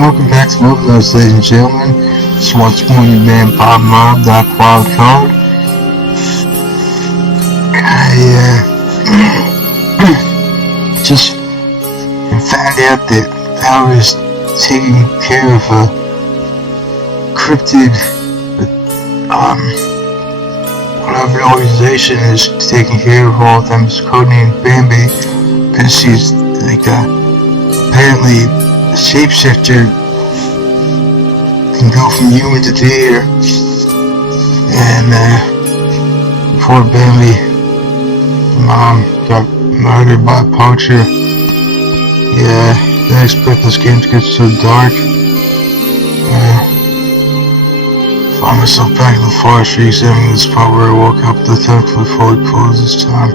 Welcome back to Whodunnit, ladies and gentlemen. It's once more your man Bob Mob, Doc Wild Card. I just found out that Valerie is taking care of a cryptid, whatever organization is taking care of all of them. It's codenamed Bambi, because she's like apparently the shapeshifter can go from human to deer, and poor Bambi mom got murdered by a poacher. Yeah, didn't expect this game to get so dark. Found myself back in the forestry examining the spot where I woke up, though thankfully fully closed this time.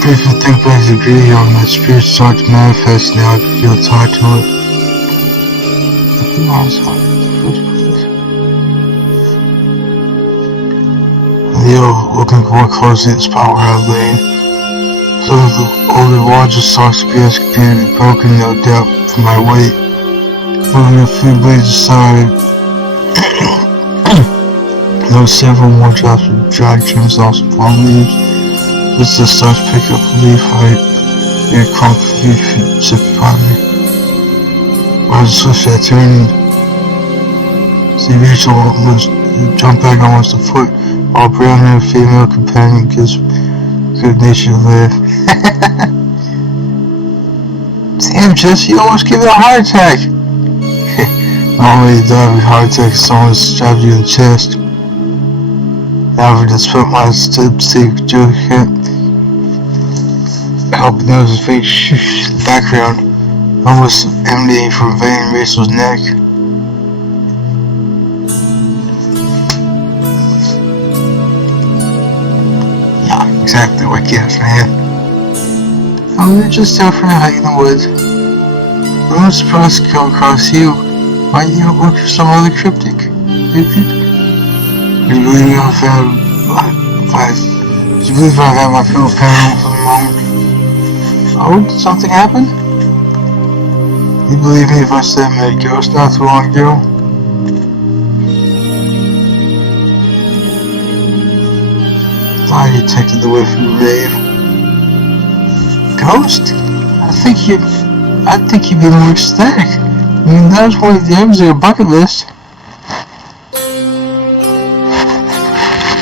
Briefly think back to the greedy on that spirit started to manifest. Now I can feel tied to it. Looking more closely at the spot where I lay. Some of the older larger stalks of grass appeared to be broken, no doubt, from my weight. Moving a few blades aside, there were several more drops of dried trims off some palm leaves. Just as the stars picked up a leaf, I heard a crump of feet zip upon me. While I was swiftly I turned, see Rachel almost jumped back almost a foot, while Brown and her female companion gives good-natured laugh. Damn, Jesse, you almost gave me a heart attack! Normally you die of a heart attack if someone stabs you in the chest. However, despite my stupid joke, helping those his face shoosh in the background, almost emanating from a vein in Rachel's neck. Yeah, exactly what gives, man. We were just out for a hike in the woods. I was surprised to come across you. Why you don't look for some other cryptic? Do you believe I found do you believe I have my fill of paranormal for the moment? Oh, did something happen? You believe me if I said I met a ghost not too long ago? I detected the way from the rave. Ghost? I think you'd be more ecstatic. I mean, that was one of the items on your bucket list.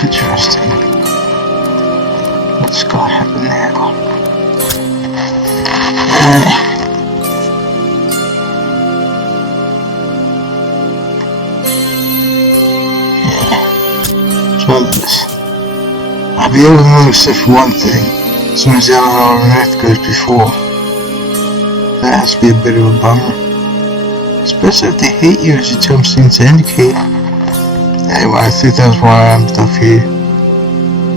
Interesting. What's gonna happen now? Try this. I'll be able to notice if one thing. Someone's out on an earth goes before. That has to be a bit of a bummer. Especially if they hate you, as your term seems to indicate. Anyway, I think that's why I'm stuck here.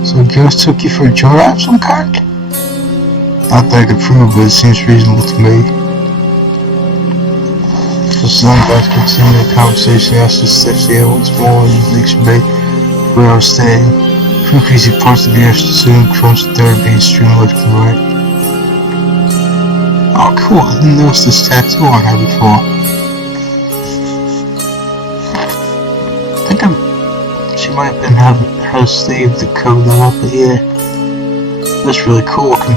So a ghost took you for a joyride of some kind? Not that I could prove, but it seems reasonable to me. So some guys continue the conversation. I asked the steps here once more in the Leaks Bay where I was staying. Few crazy parts of the earth soon crossed the third being strewn left and right. Oh cool, I didn't notice this tattoo on her before. She might have been having her sleeve to cover that up, but yeah, that's really cool looking.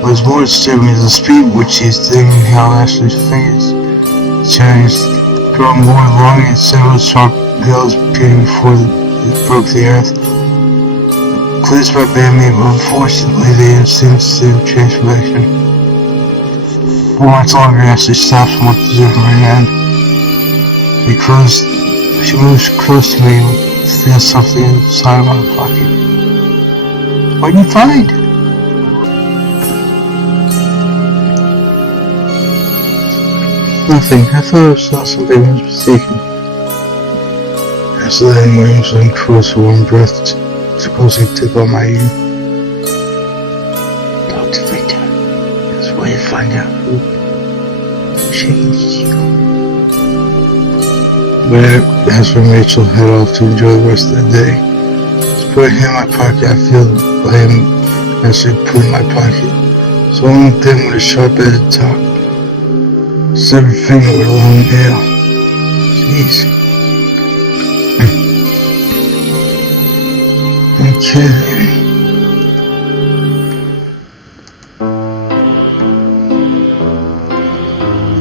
What was more disturbing is the speed at which she's digging how Ashley's fingers. Cherries growing more long and several sharp nails appearing before it broke the earth. Cleansed by Bambi, but unfortunately they have seen the transformation. For much longer, Ashley stops and looks at her hand. She moves close to me and feels something inside of my pocket. What did you find? Nothing. I thought I saw something I was mistaken. As the land moves and cools her warm breath, supposing tip on my ear. Dr. Victor, that's why you find out who changed you. But as for Rachel, head off to enjoy the rest of the day. Just put a hand in my pocket, I feel I am actually put in my pocket. So long thin with a sharp edge top. Severed finger with a long nail. Jeez. Okay.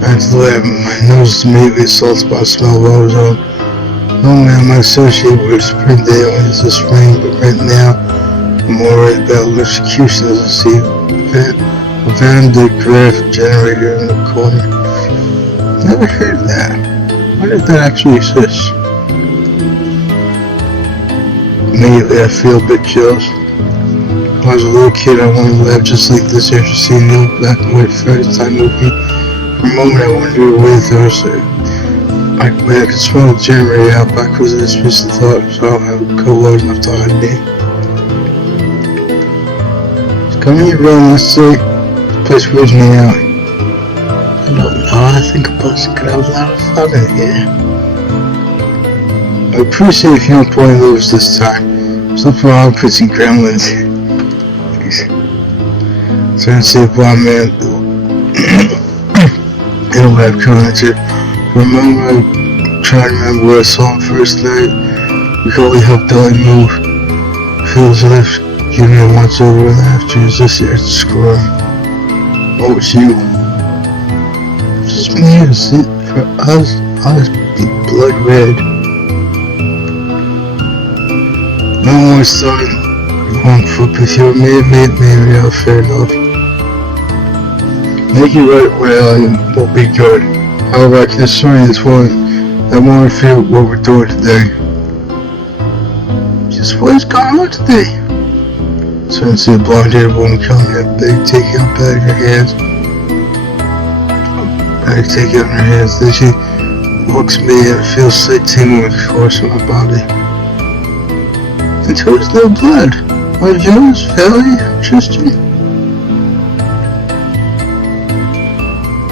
At the lab, my nose is immediately assaulted by a smell of ozone. Normally I'm associated with Springdale as a spring, but right now I'm worried about electrocution as I see a Van de Graaff generator in the corner. Never heard of that. Why did that actually exist? Immediately I feel a bit jealous. When I was a little kid, I wanted to lab just like this after seeing the old black and white Frankenstein movie. For a moment I wondered where those I could smell the generator out back was this piece of thought, so I would go low enough to hide me. It's coming here really necessary. This place weirds me out. I don't know, I think a person could have a lot of fun in here. I appreciate if you don't point levers this time. Slip around, put some gremlins. So I see a blonde man in a lab furniture. For a moment I try to remember where I saw him first night. We can only help Dolly move. Feels as if giving it once over and after is this here to screw him. Oh, it's you. Just been here to see for us, I'll be blood red. No more son. One foot with your maybe I'll fair enough. Make it right where I won't be good. However, I can assure you this one, that won't interfere with what we're doing today. Just what is going on today? So I see a blonde-haired woman coming in, bag taking out bag in her hands. Bag taking out in her hands, then she looks at me and I feel slight tingling with force in my body. Since there was no blood, my views, Valerie, Tristan.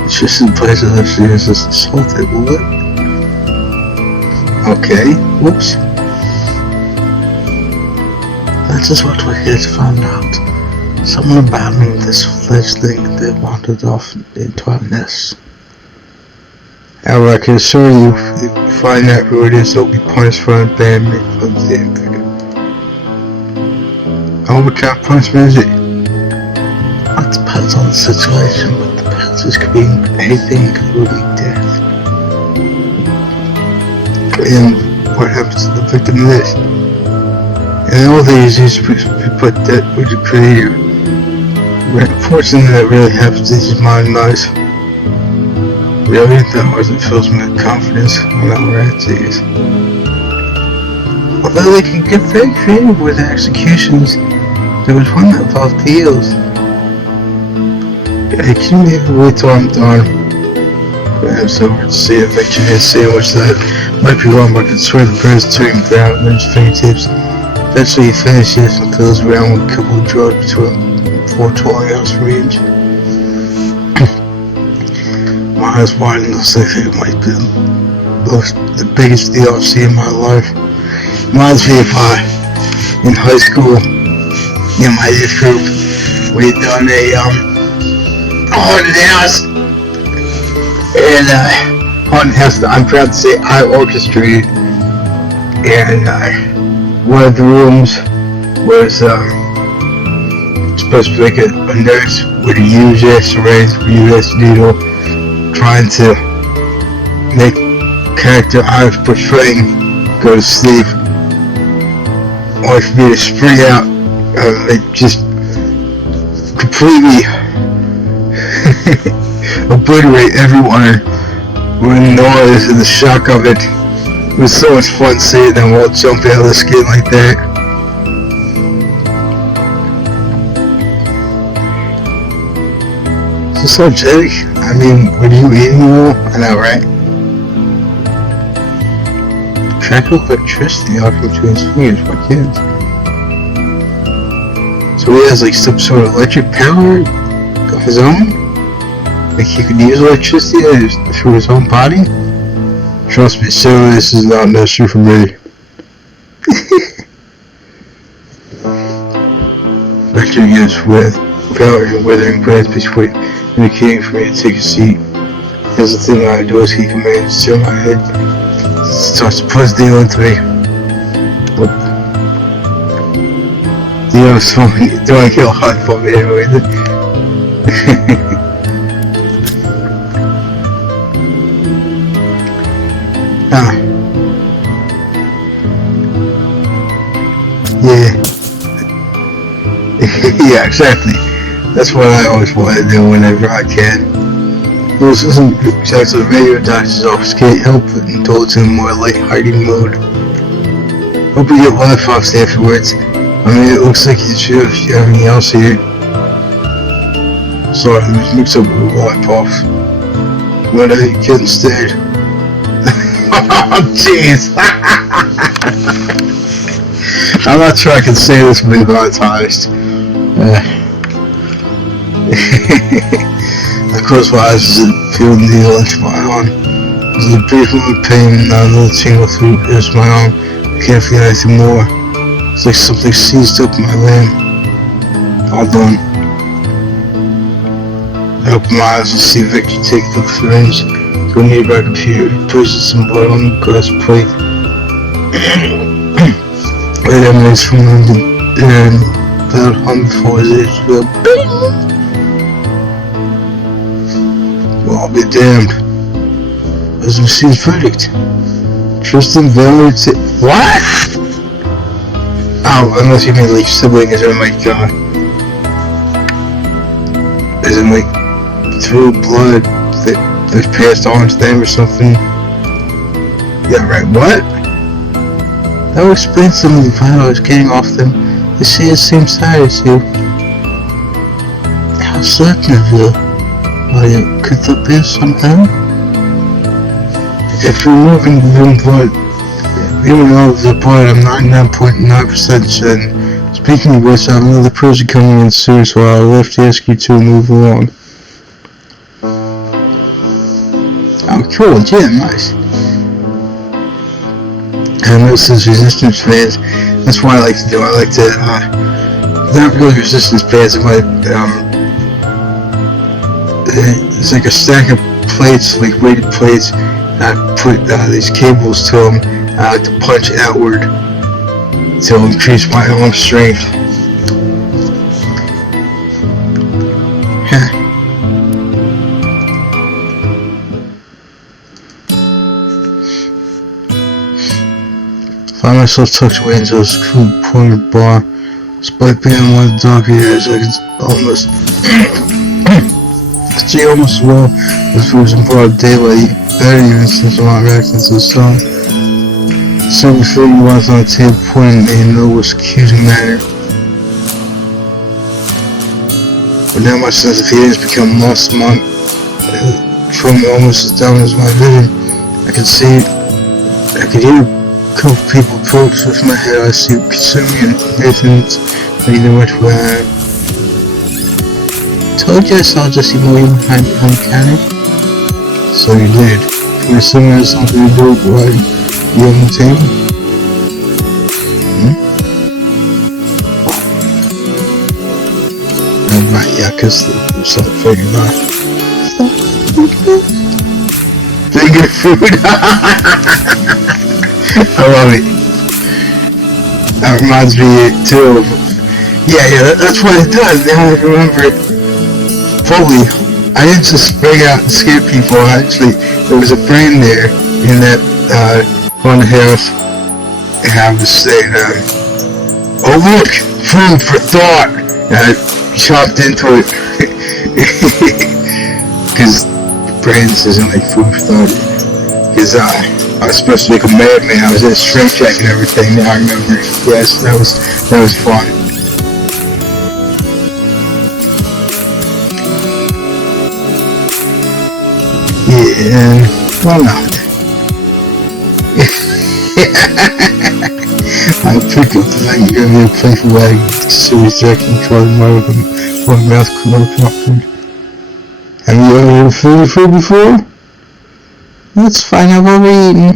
Tristan plays as if she was just assaulted, what? Okay, whoops. That's just what we're here to find out. Someone abandoned this fledged thing they wandered off into our nest. However, I can assure you, if you find out who it is, they'll be punished for abandonment of the infant. Oh, what kind of punishment is it? That depends on the situation, but the penalties could be anything, including death. And what happens to the victim of this? And all these used to be put dead with the creator. Unfortunately, that really happens in his mind lies. Really, that wasn't fills me with confidence on our activities. Although they can get very creative with executions, there was one that involved eels. Yeah, can you maybe wait till I'm done? Perhaps over to see a vegetarian sandwich that might be wrong, but I can swear the bird's turning down in his fingertips. Eventually he finishes and fills around with a couple of drugs between 420 ounce range. My eyes widen, looks like it might be the biggest deal I've seen in my life. Reminds me of in high school, in my youth group, we had done a haunted house, and haunted house that I'm proud to say I orchestrated, and one of the rooms was supposed to be like a nurse with a huge ass syringe, US needle, trying to make the character I was portraying go to sleep, only for me to spring out, like just completely obliterate everyone with the noise and the shock of it. It was so much fun seeing them all jump out of the skin like that. Is this so Jake? I mean, were you eating all? I know, right? Track of electricity off between his fingers, my kids. So he has like some sort of electric power of his own? Like he could use electricity through his own body? Trust me, sir, this is not an issue for me. Victor gives with Valerie a withering glance between indicating for me to take a seat. Because the thing I do is he commands to my head. Starts to push the on to me. But the other phone, do I get a hot for me anyway? Ah. Yeah. Yeah, exactly. That's what I always want to do whenever I can. Well, this isn't exactly the radio doctor's office, can't help it until it's in a more light-hearted mood. Hope we get live fox afterwards. I mean, it looks like you should have everything else here. Sorry, there was mixed up with lollipops. What I get instead? Oh, jeez! I'm not sure I can say this without honest. I close my eyes as I feel the needle into my arm. There's a brief moment of pain and a little tingle through my arm. I can't feel anything more. It's like something seized up my limb. All done. I open my eyes and see Victor take the syringe to a nearby computer. He pushes some blood on the glass plate. It emanates from London and about hum before his ears go bing! Well, I'll be damned. That's the machine's verdict. Tristan Valerie what? Oh, unless you mean like sibling, as in like, as in like, through blood that's passed on to them or something. Yeah, right, what? That would explain some of the violence getting off them. They see the same side as you. How certain of you? Could there be somehow? If you're moving the blood, even though the blood, I'm 99.9% certain. Speaking of which, I have another person coming in soon, so I'll have to ask you to move along. Oh, cool, yeah, nice. I know since resistance fans, that's what I like to do. I like to, not really resistance bands, but, it's like a stack of plates, like weighted plates. I put these cables to them. I like to punch outward to increase my arm strength. Find myself tucked away into a cool corner bar. Despite being one of the darker years, I can almost see almost as well as if it was in broad daylight. Better even since I'm not reacting to the sun. Some figure was on the table pointing at me in no accusing manner. But now my sense of feeling has become lost among from almost as down as my vision. I could hear a couple people approach with my head. I see consuming Nathan's leading which way. Told you I saw Jesse moving behind the uncanny. So you did. I'm assuming there's something to do with why you on the table. Right, yeah, cause there's something figured out. Finger food! I love it. That reminds me too of, yeah, that's what it does, now I remember it fully. I didn't just spring out and scare people, actually, there was a brain there in that one house, and I was saying, oh look, food for thought, and I chopped into it, because brains isn't like food for thought, because I was supposed to make a madman. I was at a shrink check and everything. Now I remember. Yes, that was fun. Yeah, why not? I'll pick up the thing. You're gonna be a playful way. Serious direction toward my mouth covered. Have you ever had food before? That's fine, I've already eaten.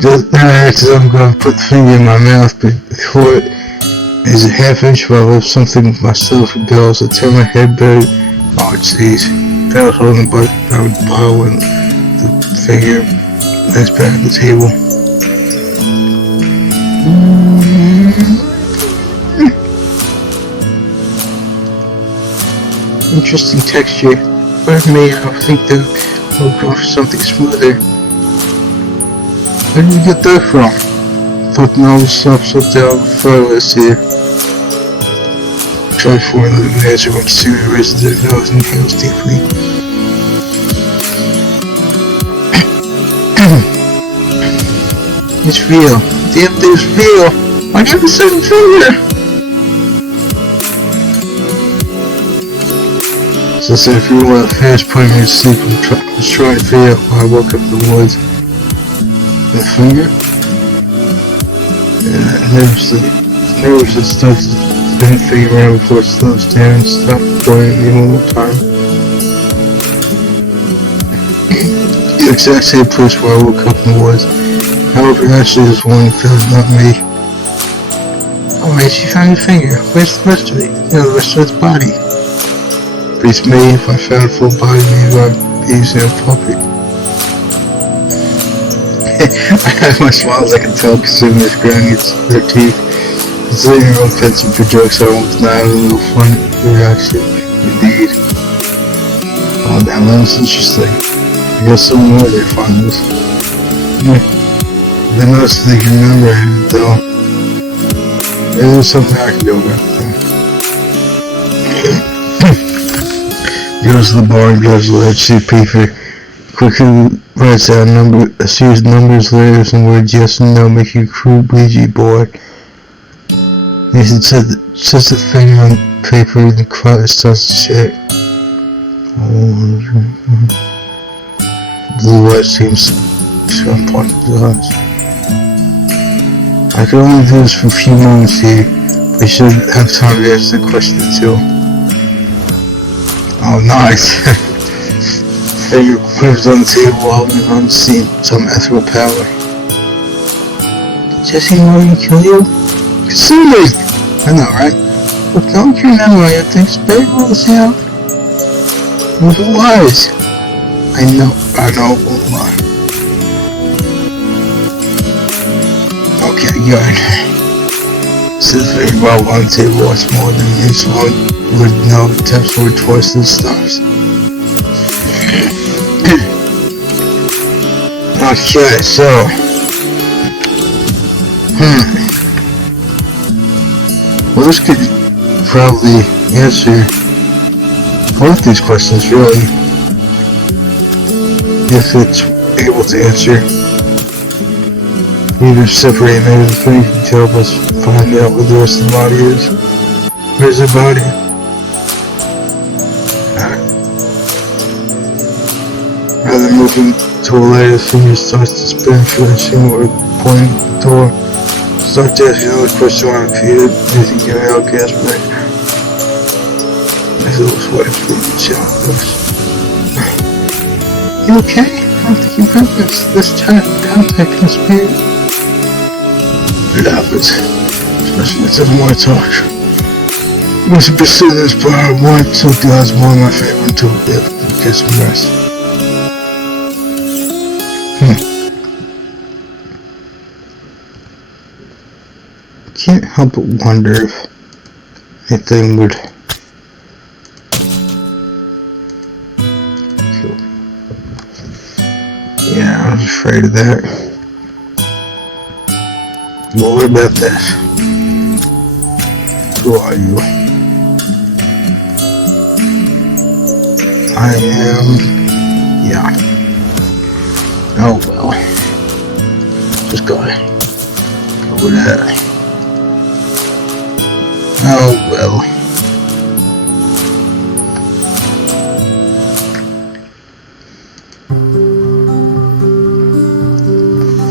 Just, I'm going to put the finger in my mouth, but before it is a half inch above something myself and girls. I turn my head back Oh jeez. If I was holding the button, I would borrow the finger that's back at the table. Interesting texture. But me, I think that we'll go for something smoother. Where did you get that from? Putting all the stuff so down the furthest here. Try for the answer when considering the rest of their nose and inhales deeply. It's real. Damn thing's real. I got the second finger. So I said, if you want to finish putting me to sleep, I was trying to figure out why I woke up in the woods. The finger? Yeah, nerves that starts to spin finger around before it slows down and stop pointing at me one more time. The exact same place where I woke up in the woods. However, actually there's one felt not me. Alright, she found your finger. Where's the rest of it? You know, the rest of its body. Beats me. If I found a full body, maybe I'd be using a puppet. I have my smiles, I can tell, consuming this grinding their teeth. Considering your own offensive for jokes, I won't deny a little fun reaction. Indeed. Oh, damn, that was interesting. I guess someone more there found this. They must think you remember it, though. Maybe there's something I can do about it. Goes to the bar and goes to the HCP for quickly writes out a series of numbers, letters, and words yes and no, making a crude Ouija board. Nathan said says the finger on paper and the crowd starts to check. Blue light seems to unpoint the eyes. I can only do this for a few moments here, but I should have time to answer the question too. Oh, nice. Finger quivers on the table while we unseen some ethereal power. Did Jesse Morgan kill you? Consume me! I know, right? Look, don't you remember your things big rolls out? What it was? I know it won't lie. Okay, good. Since very well on the table, what's more than each one would know the taps were twice the stars. Okay, so well, this could probably answer both these questions, really, if it's able to answer. Either separate maybe the thing can help us find out what the rest of the body is. Where's the body? Rather than moving to a later, the finger starts to spin, finishing or pointing at the door. Start to ask another question on repeated. Anything can help Casper? As it was waiting for the challenge. You okay? I don't think you've heard this time contact in the spirit. It happens, especially when it doesn't want to talk. I must pursue this power more until God's more in my favor until death can get some rest. Can't help but wonder if anything would kill. Yeah, I was afraid of that. Well, what about that? Who are you? I am... yeah. Oh well. Just gotta go with that. Oh well.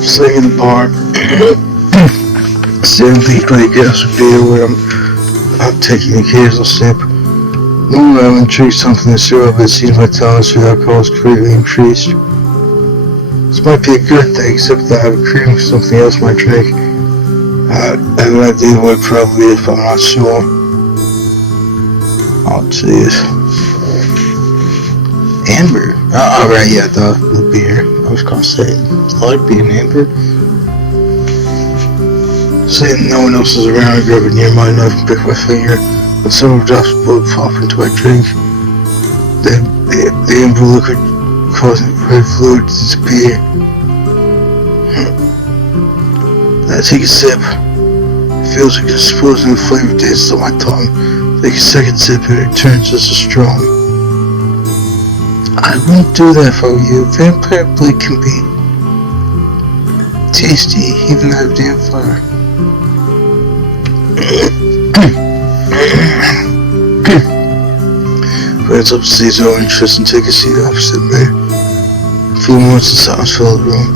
Sitting in the bar. Sitting deeply against a beer where I'm taking an occasional sip. Normally I'm intrigued something to stir up, but it seems my tolerance for alcohol is greatly increased. This might be a good thing, except that I have a craving for something else in my drink. I have an idea what it probably is, but I'm not sure. Oh jeez. Amber. Oh, right, yeah, the beer. I was gonna say, light beer and amber. Saying no one else is around, I grab a near my knife and pick my finger. When several drops of blood pop into my drink, the amber liquid causing red fluid to disappear. I take a sip. It feels like explosive flavor tastes on my tongue. Take a second sip and it turns just as strong. I won't do that for you. Vampire blade can be tasty, even out of damn fire. Glance up to see his own interest and take a seat opposite me. A few moments of silence filled the room.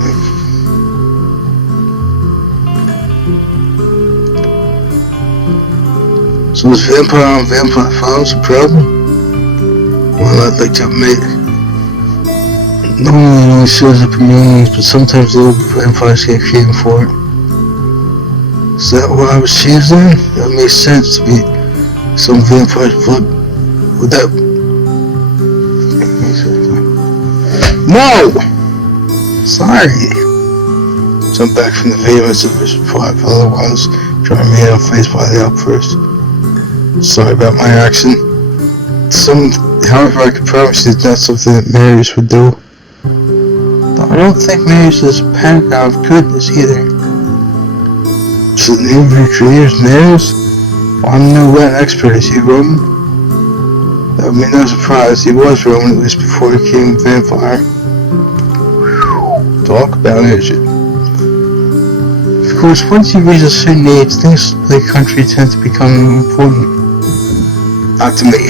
So is vampire on vampire files a problem? Well, I'd like to admit, normally it only shows up in younglings, but sometimes the old vampires get craving for it. Is that what I was choosing? That makes sense to me. Some vampire's blood. Would that... No! Sorry! Jump back from the vehemence of his reply, otherwise trying to remain unfazed by the outburst. Sorry about my accent. However, I can promise you it's not something that Marius would do. Though I don't think Marius is a paragon of goodness either. So the name of your creator is Marius? Well, I'm no Latin expert, is he Roman? That would be no surprise, he was Roman at least before he became a vampire. Talk about it. Of course, once you reach a certain age, things like country tend to become important. Not to me.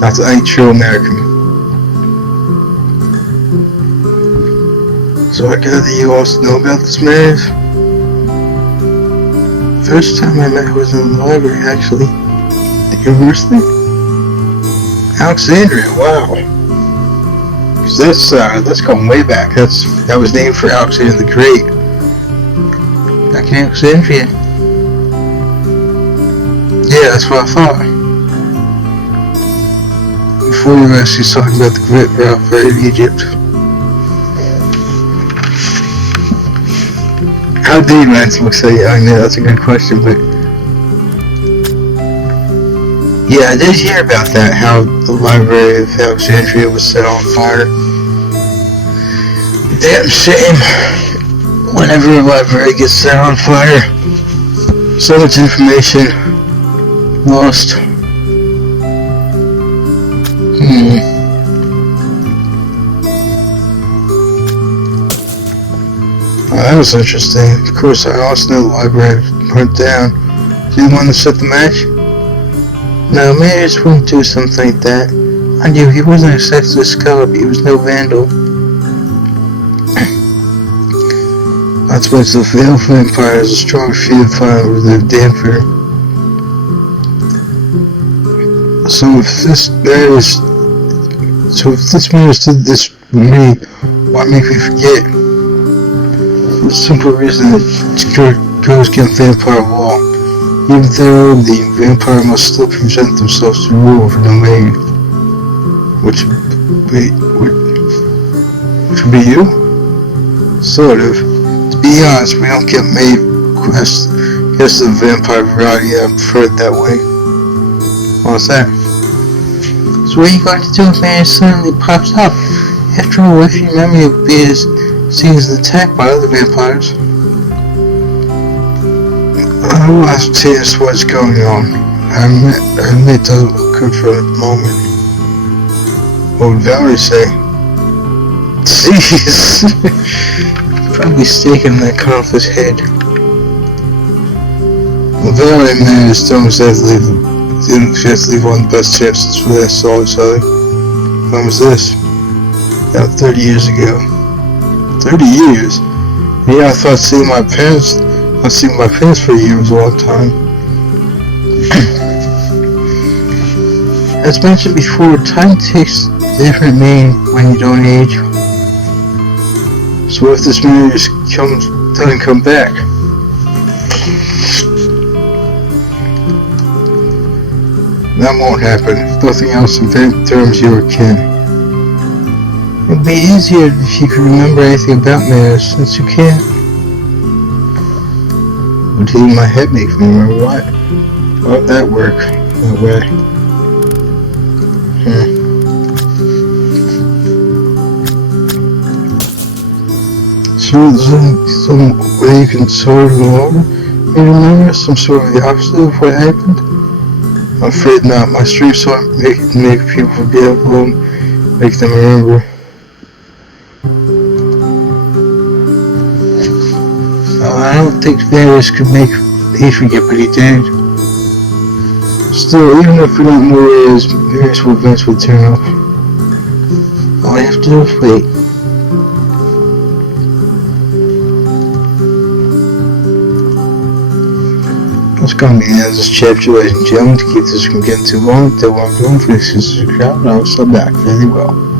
Not to any true American. So I gather you also know about this marriage? First time I met her was in the library, actually. The university? Alexandria, wow. Cause that's going way back. That was named for Alexander the Great. Back in Alexandria. Yeah, that's what I thought. Before you were actually talking about the great warfare in Egypt. How do you man look so young? Yeah, that's a good question, but yeah, I did hear about that, how the library of Alexandria was set on fire. Damn shame. Whenever a library gets set on fire, so much information lost. Oh, that was interesting. Of course, I also know the library burnt down. Did you want to set the match? No, Marius wouldn't do something like that. I knew he wasn't a sexless scholar, but he was no vandal. That's why the veiled vampire has a strong feeling fire with their damper. So if this Marius did this with me, why make me forget? For the simple reason that girls get vampire law. Even though the vampire must still present themselves to rule over the maid. Which would be you? Sort of. To be honest, we don't get maid quests. Guess the vampire variety, I prefer it that way. What's that? So what are you going to do if man suddenly pops up? After all, if you remember it be as seen as attacked by other vampires. I will ask Titus what's going on. I admit it doesn't look good for the moment. What would Valerie say? Jeez! Probably staking that cut off his head. Well, Valerie and his stones didn't just leave one of the best chances for they saw each other. When was this? About 30 years ago. 30 years? Yeah, I thought seeing my parents for a year was a long time. As mentioned before, time takes a different meaning when you don't age. So what if this man just doesn't come back? That won't happen. If nothing else, in terms you were kin. It'd be easier if you could remember anything about me, since you can't. Would leave my head make me remember what? Why would that work that way? So there's some way you can sort of go over and remember some sort of the opposite of what happened? I'm afraid not. My streams don't make people forget, but make them remember. I don't think Varys could make me forget what he did. Still, even if we don't know where it is, Varys will eventually turn up. All I have to do is wait. That's gonna be the end of this chapter, ladies and gentlemen. To keep this from getting too long, tell what I'm doing, please subscribe, and I will sub back very well.